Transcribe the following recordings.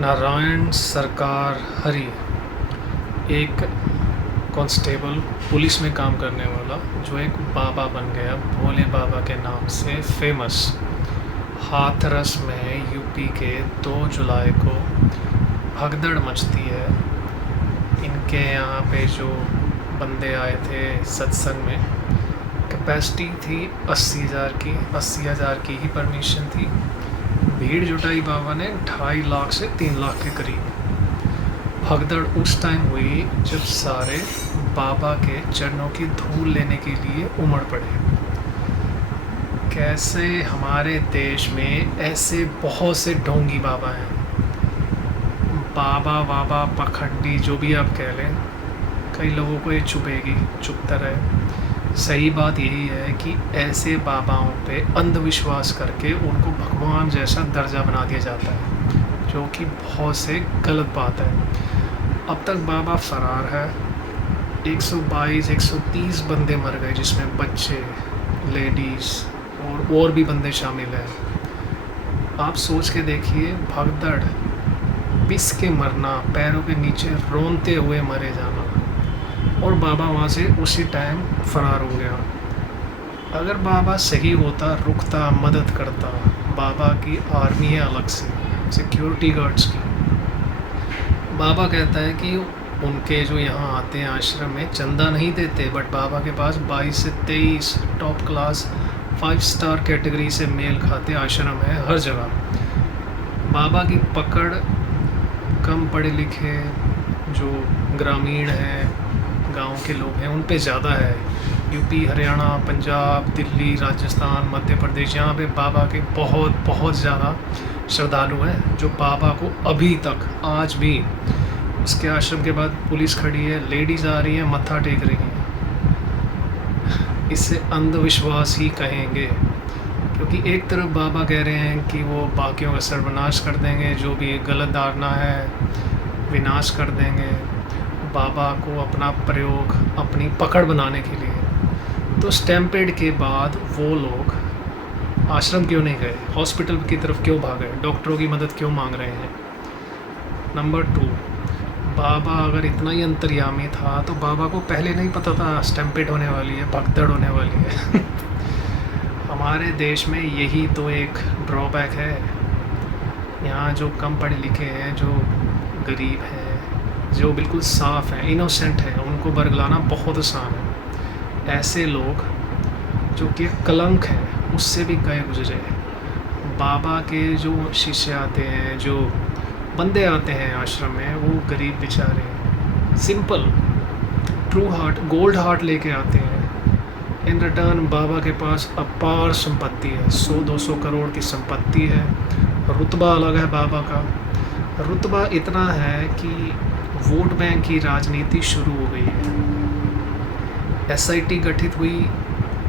नारायण सरकार हरी एक constable police में काम करने वाला जो एक बाबा बन गया भोले बाबा के नाम से फेमस। हाथरस में यूपी के 2 जुलाई को भगदड़ मचती है। इनके यहाँ पे जो बंदे आए थे सत्संग में, कैपेसिटी थी 80,000 की ही परमिशन थी। भीड़ जुटाई बाबा ने 2.5 लाख से 3 लाख के करीब। भगदड़ उस टाइम हुई जब सारे बाबा के चरणों की धूल लेने के लिए उमड़ पड़े। कैसे हमारे देश में ऐसे बहुत से ढोंगी बाबा हैं, बाबा पखंडी जो भी आप कह लें, कई लोगों को ये चुभेगी, चुभता रहे। सही बात यही है कि ऐसे बाबाओं पे अंधविश्वास करके उनको भगवान जैसा दर्जा बना दिया जाता है, जो कि बहुत से गलत बात है। अब तक बाबा फरार है। 122-130 बंदे मर गए, जिसमें बच्चे, लेडीज़ और भी बंदे शामिल हैं। आप सोच के देखिए, भगदड़, पिस के मरना, पैरों के नीचे रोनते हुए मरे जाना, और बाबा वहाँ से उसी टाइम फरार हो गया। अगर बाबा सही होता, रुकता, मदद करता, बाबा की आर्मी है अलग से, सिक्योरिटी गार्ड्स की। बाबा कहता है कि उनके जो यहाँ आते हैं आश्रम में चंदा नहीं देते, बट बाबा के पास 22 से 23 टॉप क्लास 5 स्टार कैटेगरी से मेल खाते आश्रम है हर जगह। बाबा की पकड़ कम पढ़े लिखे जो ग्रामीण हैं, गांव के लोग हैं, उन पे ज़्यादा है। यूपी, हरियाणा, पंजाब, दिल्ली, राजस्थान, मध्य प्रदेश, यहाँ पे बाबा के बहुत ज़्यादा श्रद्धालु हैं, जो बाबा को अभी तक, आज भी, उसके आश्रम के बाद पुलिस खड़ी है, लेडीज़ आ रही हैं, मत्था टेक रही हैं। इससे अंधविश्वास ही कहेंगे, क्योंकि एक तरफ बाबा कह रहे हैं कि वो बाकियों का सर्वनाश कर देंगे, जो भी गलत धारणा है विनाश कर देंगे, बाबा को अपना प्रयोग, अपनी पकड़ बनाने के लिए। तो स्टैम्पेड के बाद वो लोग आश्रम क्यों नहीं गए, हॉस्पिटल की तरफ क्यों भागे, डॉक्टरों की मदद क्यों मांग रहे हैं? नंबर 2, बाबा अगर इतना ही अंतर्यामी था तो बाबा को पहले नहीं पता था स्टैम्पेड होने वाली है, भगदड़ होने वाली है। हमारे देश में यही तो एक ड्रॉबैक है। यहाँ जो कम पढ़े लिखे हैं, जो गरीब हैं, जो बिल्कुल साफ़ हैं, इनोसेंट हैं, उनको बरगलाना बहुत आसान है। ऐसे लोग जो कि कलंक हैं, उससे भी गए गुजरे। बाबा के जो शिष्य आते हैं, जो बंदे आते हैं आश्रम में, वो गरीब बेचारे simple true heart, gold heart लेके आते हैं। इन रिटर्न बाबा के पास अपार संपत्ति है, 100-200 करोड़ की संपत्ति है। रुतबा अलग है बाबा का। रुतबा इतना है कि वोट बैंक की राजनीति शुरू हो गई है। एसआईटी गठित हुई,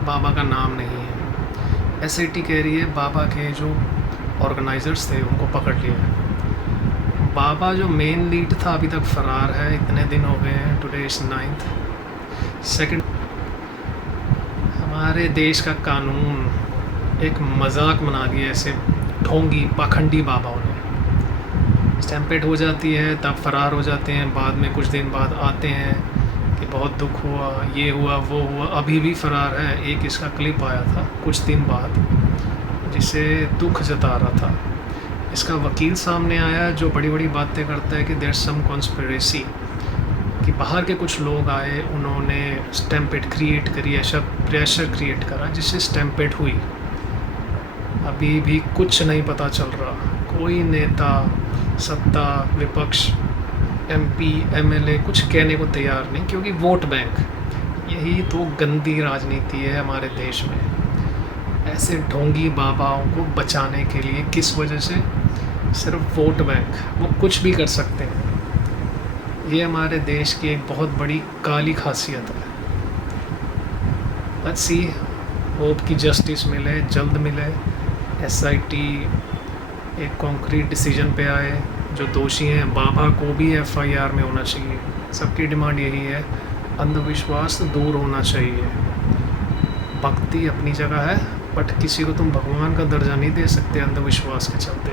बाबा का नाम नहीं है। एसआईटी कह रही है बाबा के जो ऑर्गेनाइजर्स थे उनको पकड़ लिया। बाबा जो मेन लीड था अभी तक फरार है, इतने दिन हो गए हैं, टुडे इज़ 9th। सेकंड, हमारे देश का कानून एक मजाक बना दिया ऐसे ढोंगी पाखंडी बाबाओं ने। स्टैम्पेड हो जाती है, तब फरार हो जाते हैं, बाद में कुछ दिन बाद आते हैं कि बहुत दुख हुआ, ये हुआ, वो हुआ, अभी भी फरार है। एक इसका क्लिप आया था कुछ दिन बाद, जिसे दुख जता रहा था। इसका वकील सामने आया जो बड़ी बड़ी बातें करता है कि देयर सम कॉन्स्पिरेसी, कि बाहर के कुछ लोग आए, उन्होंने स्टैम्पेड क्रिएट करी, ऐसा प्रेशर क्रिएट करा जिससे स्टैम्पेड हुई। अभी भी कुछ नहीं पता चल रहा। कोई नेता, सत्ता, विपक्ष, एमपी, एमएलए कुछ कहने को तैयार नहीं, क्योंकि वोट बैंक, यही तो गंदी राजनीति है हमारे देश में। ऐसे ढोंगी बाबाओं को बचाने के लिए किस वजह से? सिर्फ वोट बैंक, वो कुछ भी कर सकते हैं। ये हमारे देश की एक बहुत बड़ी काली खासियत है। लेट्स सी, होप की जस्टिस मिले, जल्द मिले, एसआईटी एक कॉन्क्रीट डिसीजन पे आए। जो दोषी हैं बाबा को भी एफआईआर में होना चाहिए। सबकी डिमांड यही है, अंधविश्वास दूर होना चाहिए। भक्ति अपनी जगह है, बट किसी को तुम भगवान का दर्जा नहीं दे सकते अंधविश्वास के चलते।